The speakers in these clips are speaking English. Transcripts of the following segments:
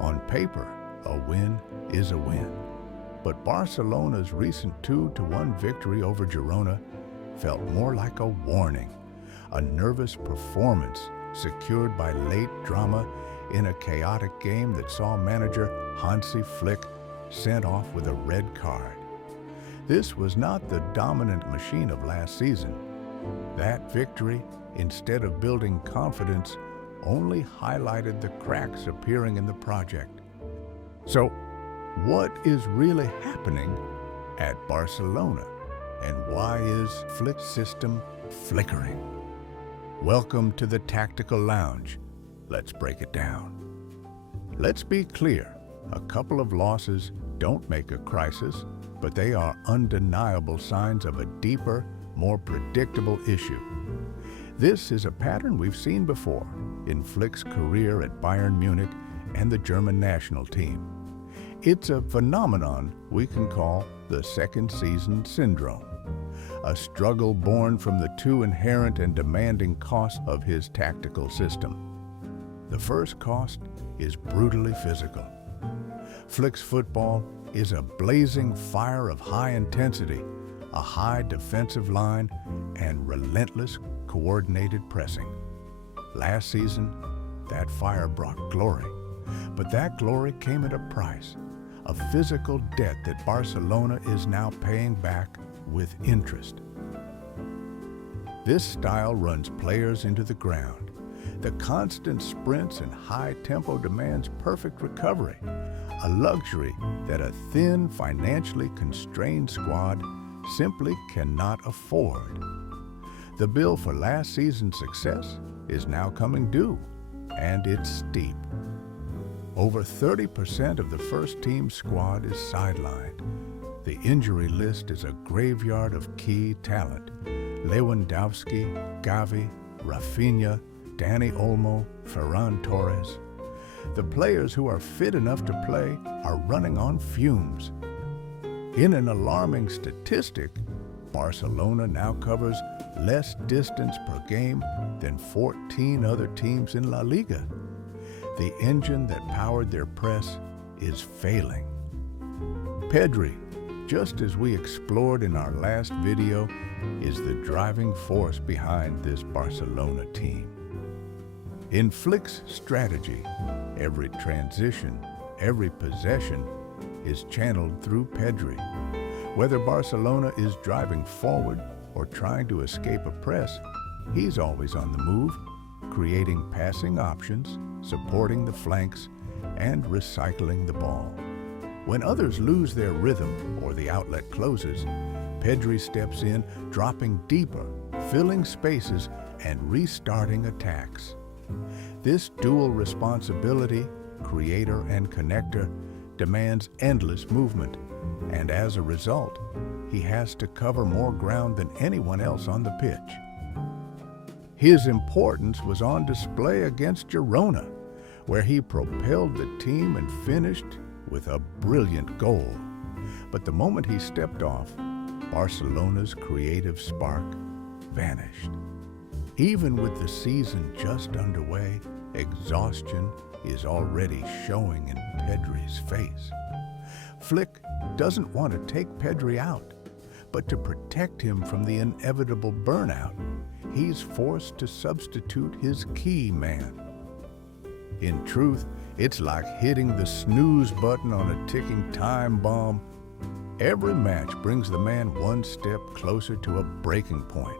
On paper, a win is a win. But Barcelona's recent 2-1 victory over Girona felt more like a warning, a nervous performance secured by late drama in a chaotic game that saw manager Hansi sent off with a red card. This was not the dominant machine of last season. That victory, instead of building confidence, only highlighted the cracks appearing in the project. So, what is really happening at Barcelona, and why is Flick's system flickering? Welcome to the Tactical Lounge. Let's break it down. Let's be clear, a couple of losses don't make a crisis, but they are undeniable signs of a deeper, more predictable issue. This is a pattern we've seen before in Flick's career at Bayern Munich and the German national team. It's a phenomenon we can call the second season syndrome, a struggle born from the two inherent and demanding costs of his tactical system. The first cost is brutally physical. Flick's football is a blazing fire of high intensity, a high defensive line, and relentless coordinated pressing. Last season, that fire brought glory, but that glory came at a price, a physical debt that Barcelona is now paying back with interest. This style runs players into the ground. The constant sprints and high tempo demands perfect recovery, a luxury that a thin, financially constrained squad simply cannot afford. The bill for last season's success is now coming due, and it's steep. Over 30% of the first-team squad is sidelined. The injury list is a graveyard of key talent. Lewandowski, Gavi, Rafinha, Dani Olmo, Ferran Torres. The players who are fit enough to play are running on fumes. In an alarming statistic, Barcelona now covers less distance per game than 14 other teams in La Liga. The engine that powered their press is failing. Pedri, just as we explored in our last video, is the driving force behind this Barcelona team. In Flick's strategy, every transition, every possession is channeled through Pedri. Whether Barcelona is driving forward or trying to escape a press, he's always on the move, creating passing options, supporting the flanks, and recycling the ball. When others lose their rhythm or the outlet closes, Pedri steps in, dropping deeper, filling spaces, and restarting attacks. This dual responsibility, creator and connector, demands endless movement, and as a result, he has to cover more ground than anyone else on the pitch. His importance was on display against Girona, where he propelled the team and finished with a brilliant goal. But the moment he stepped off, Barcelona's creative spark vanished. Even with the season just underway, exhaustion is already showing in Pedri's face. Flick doesn't want to take Pedri out, but to protect him from the inevitable burnout, he's forced to substitute his key man. In truth, it's like hitting the snooze button on a ticking time bomb. Every match brings the man one step closer to a breaking point.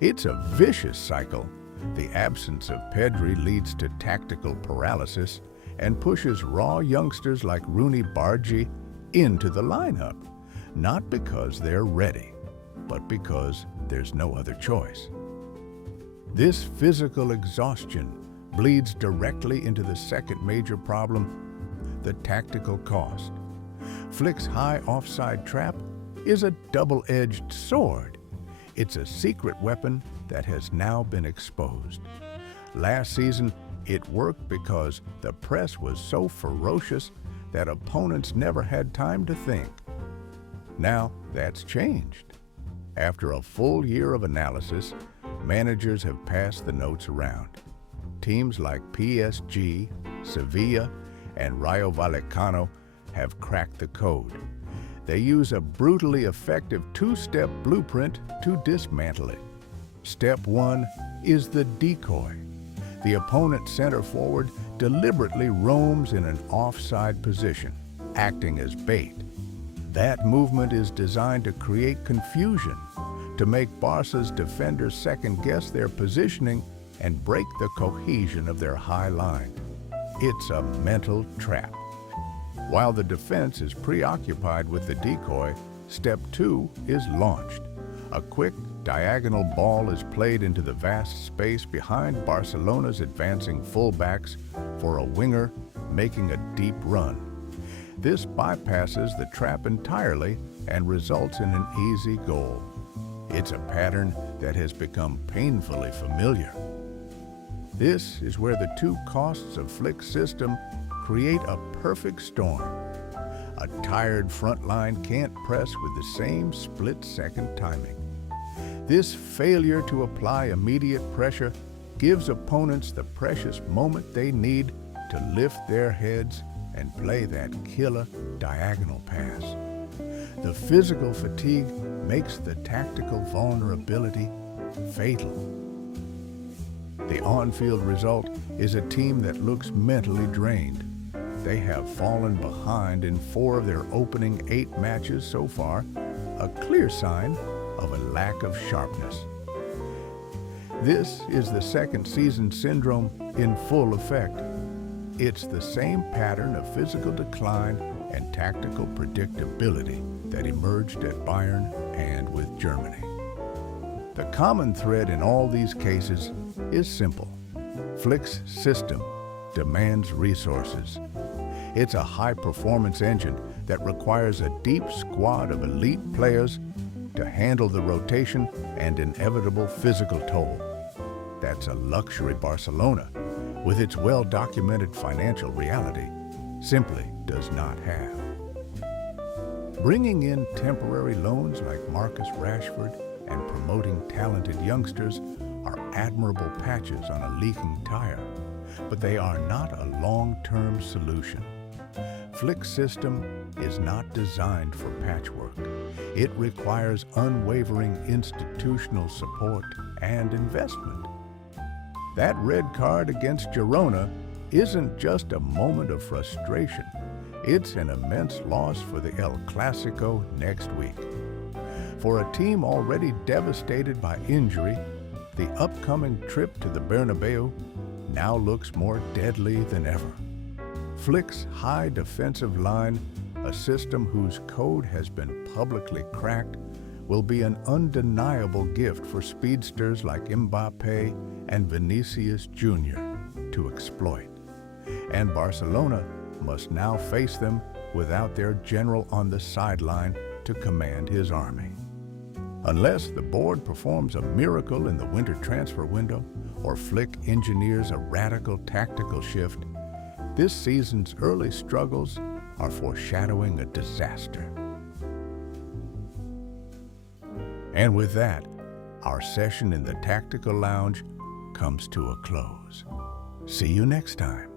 It's a vicious cycle. The absence of Pedri leads to tactical paralysis and pushes raw youngsters like Rooney Bargi into the lineup, not because they're ready, but because there's no other choice. This physical exhaustion bleeds directly into the second major problem, the tactical cost. Flick's high offside trap is a double-edged sword. It's a secret weapon that has now been exposed. Last season, it worked because the press was so ferocious that opponents never had time to think. Now that's changed. After a full year of analysis, managers have passed the notes around. Teams like PSG, Sevilla, and Rayo Vallecano have cracked the code. They use a brutally effective two-step blueprint to dismantle it. Step 1 is the decoy. The opponent's center forward deliberately roams in an offside position, acting as bait. That movement is designed to create confusion, to make Barca's defenders second-guess their positioning and break the cohesion of their high line. It's a mental trap. While the defense is preoccupied with the decoy, step 2 is launched. A quick, diagonal ball is played into the vast space behind Barcelona's advancing fullbacks for a winger making a deep run. This bypasses the trap entirely and results in an easy goal. It's a pattern that has become painfully familiar. This is where the two costs of Flick's system create a perfect storm. A tired front line can't press with the same split-second timing. This failure to apply immediate pressure gives opponents the precious moment they need to lift their heads and play that killer diagonal pass. The physical fatigue makes the tactical vulnerability fatal. The on-field result is a team that looks mentally drained. They have fallen behind in 4 of their opening 8 matches so far, a clear sign of a lack of sharpness. This is the second season syndrome in full effect. It's the same pattern of physical decline and tactical predictability that emerged at Bayern and with Germany. The common thread in all these cases is simple. Flick's system demands resources. It's a high-performance engine that requires a deep squad of elite players to handle the rotation and inevitable physical toll. That's a luxury Barcelona, with its well-documented financial reality, simply does not have. Bringing in temporary loans like Marcus Rashford and promoting talented youngsters are admirable patches on a leaking tire, but they are not a long-term solution. Flick's system is not designed for patchwork. It requires unwavering institutional support and investment. That red card against Girona isn't just a moment of frustration. It's an immense loss for the El Clasico next week. For a team already devastated by injury, the upcoming trip to the Bernabeu now looks more deadly than ever. Flick's high defensive line, a system whose code has been publicly cracked, will be an undeniable gift for speedsters like Mbappe and Vinicius Jr. to exploit. And Barcelona must now face them without their general on the sideline to command his army. Unless the board performs a miracle in the winter transfer window or Flick engineers a radical tactical shift, this season's early struggles are foreshadowing a disaster. And with that, our session in the Tactical Lounge comes to a close. See you next time.